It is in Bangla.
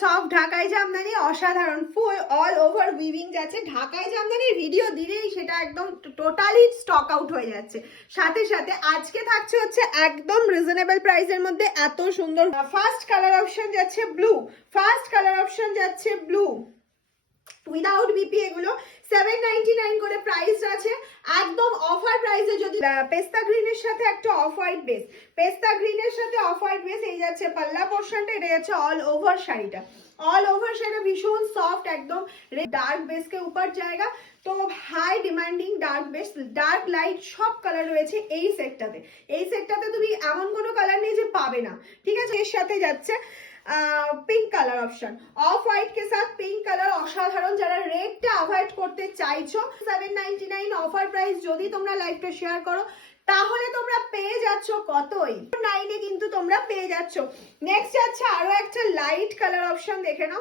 সফট ঢাকাই জামদানি, অসাধারণ ফুল অল ওভার উইভিং যাচ্ছে। ঢাকাই জামদানির ভিডিও দিলেই সেটা একদম টোটালি স্টক আউট হয়ে যাচ্ছে। সাথে সাথে আজকে থাকছে হচ্ছে একদম রিজনেবল প্রাইসের মধ্যে এত সুন্দর ফার্স্ট কালার অপশন যাচ্ছে ব্লু, ফার্স্ট কালার অপশন যাচ্ছে ব্লু উইদাউট বিপি। এগুলো 799 করে প্রাইস আছে, একদম অফার প্রাইসে। যদি পেস্তা গ্রিনের সাথে একটা অফ হোয়াইট বেস, পেস্তা গ্রিনের সাথে অফ হোয়াইট বেস, এই যাচ্ছে পাল্লা পোর্শনটা, এটা যাচ্ছে অল ওভার শাড়িটা। ऑल ओवर शाড়ি ভীষণ সফট একদম, ডার্ক বেস के ऊपर जाएगा। তো high demanding dark base, dark light সব কালার রয়েছে এই সেটটাতে। এই সেটটাতে তুমি এমন কোনো কালার নেই যে পাবে না, ঠিক আছে। এর সাথে যাচ্ছে pink colour option, off white के साथ পিঙ্ক কালার অসাধারণ। যারা রেডটা অ্যাভয়েড করতে চাইছো 799 অফার প্রাইস, যদি তোমরা লাইভটা শেয়ার করো তাহলে তোমরা পেয়ে যাচ্ছ কতই 9 এ কিন্তু তোমরা পেয়ে যাচ্ছ। নেক্সট আছে আরো একটা লাইট কালার অপশন, দেখে নাও।